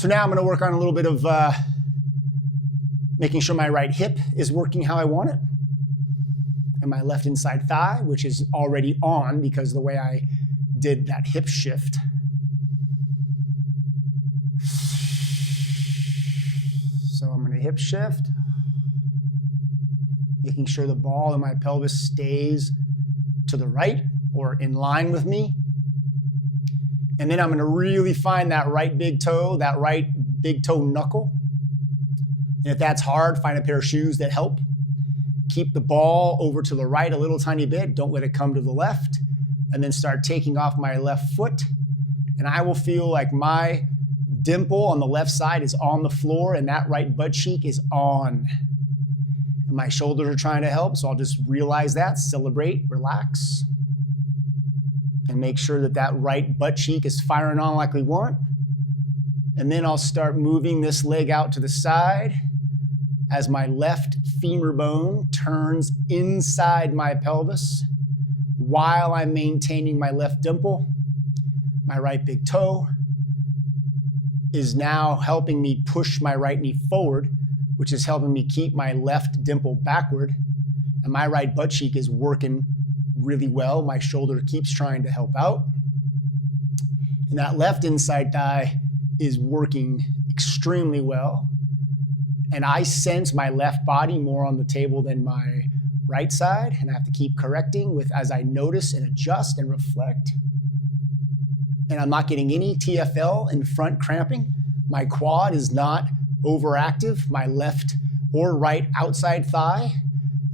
So now I'm going to work on a little bit of making sure my right hip is working how I want it, and my left inside thigh, which is already on because of the way I did that hip shift. So I'm going to hip shift, making sure the ball in my pelvis stays to the right or in line with me. And then I'm going to really find that right big toe knuckle. And if that's hard, find a pair of shoes that help. Keep the ball over to the right a little tiny bit. Don't let it come to the left. And then start taking off my left foot. And I will feel like my dimple on the left side is on the floor and that right butt cheek is on. And my shoulders are trying to help, so I'll just realize that, celebrate, relax, and make sure that that right butt cheek is firing on like we want. And then I'll start moving this leg out to the side as my left femur bone turns inside my pelvis while I'm maintaining my left dimple. My right big toe is now helping me push my right knee forward, which is helping me keep my left dimple backward. And my right butt cheek is working really well. My shoulder keeps trying to help out. And that left inside thigh is working extremely well. And I sense my left body more on the table than my right side, and I have to keep correcting with as I notice and adjust and reflect. And I'm not getting any TFL in front cramping. My quad is not overactive. My left or right outside thigh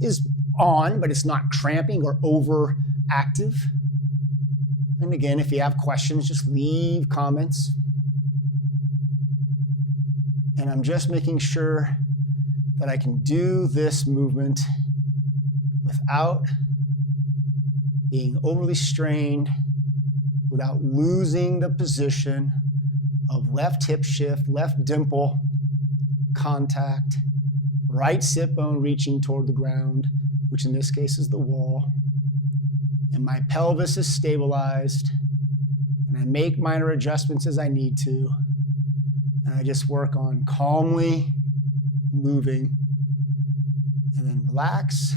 is on, but it's not cramping or overactive. And again, if you have questions, just leave comments. And I'm just making sure that I can do this movement without being overly strained, without losing the position of left hip shift, left dimple contact, right sit bone reaching toward the ground, which in this case is the wall. And my pelvis is stabilized, and I make minor adjustments as I need to. And I just work on calmly moving and then relax.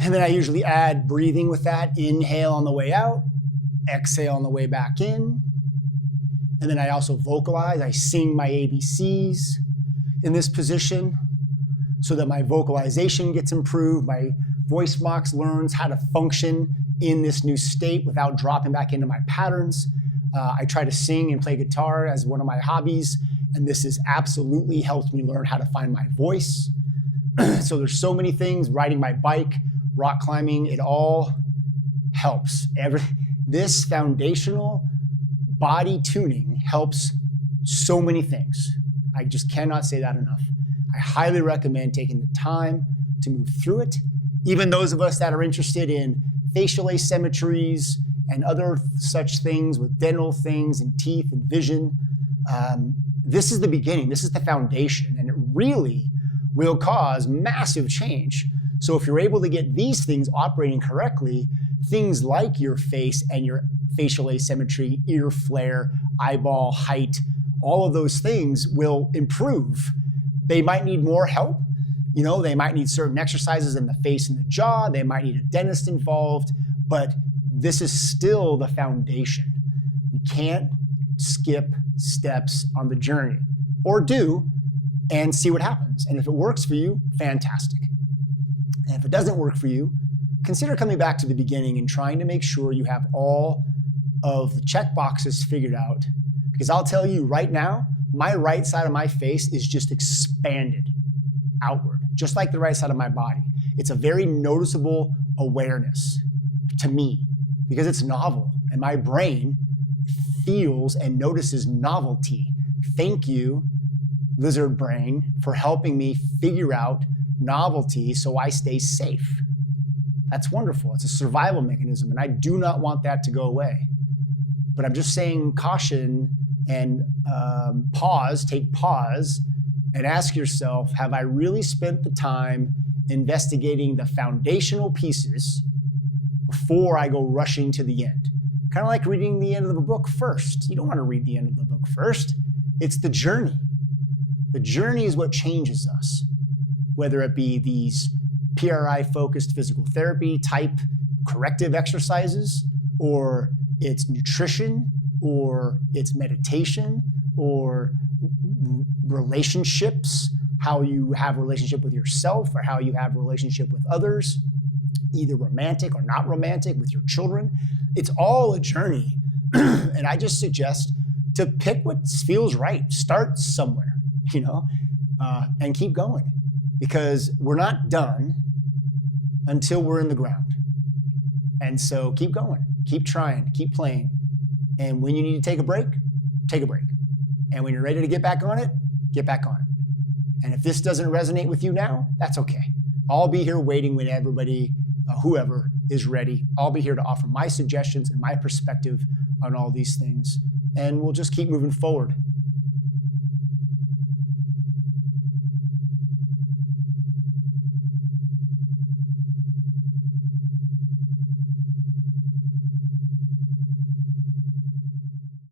And then I usually add breathing with that. Inhale on the way out, exhale on the way back in. And then I also vocalize. I sing my ABCs in this position so that my vocalization gets improved. My voice box learns how to function in this new state without dropping back into my patterns. I try to sing and play guitar as one of my hobbies, and this has absolutely helped me learn how to find my voice. So there's so many things, riding my bike, rock climbing, it all helps. This foundational body tuning helps so many things. I just cannot say that enough. I highly recommend taking the time to move through it. Even those of us that are interested in facial asymmetries and other such things with dental things and teeth and vision, this is the beginning. This is the foundation, and it really will cause massive change. So if you're able to get these things operating correctly, things like your face and your facial asymmetry, ear flare, eyeball height, all of those things will improve. They might need more help. You know, they might need certain exercises in the face and the jaw. They might need a dentist involved, but this is still the foundation. We can't skip steps on the journey, or do, and see what happens. And if it works for you, fantastic. And if it doesn't work for you, consider coming back to the beginning and trying to make sure you have all of the check boxes figured out. Because I'll tell you right now, my right side of my face is just expanded outward, just like the right side of my body. It's a very noticeable awareness to me because it's novel, and my brain feels and notices novelty. Thank you, lizard brain, for helping me figure out novelty so I stay safe. That's wonderful. It's a survival mechanism, and I do not want that to go away. But I'm just saying caution and pause, take pause, and ask yourself, have I really spent the time investigating the foundational pieces before I go rushing to the end? Kind of like reading the end of the book first. You don't want to read the end of the book first. It's the journey. The journey is what changes us, whether it be these PRI-focused physical therapy type corrective exercises, or it's nutrition, or it's meditation, or relationships, how you have a relationship with yourself or how you have a relationship with others, either romantic or not romantic with your children. It's all a journey. And I just suggest to pick what feels right. Start somewhere, and keep going, because we're not done until we're in the ground. And so keep going, keep trying, keep playing. And when you need to take a break, take a break. And when you're ready to get back on it, get back on it. And if this doesn't resonate with you now, that's okay. I'll be here waiting when everybody, whoever is ready. I'll be here to offer my suggestions and my perspective on all these things. And we'll just keep moving forward.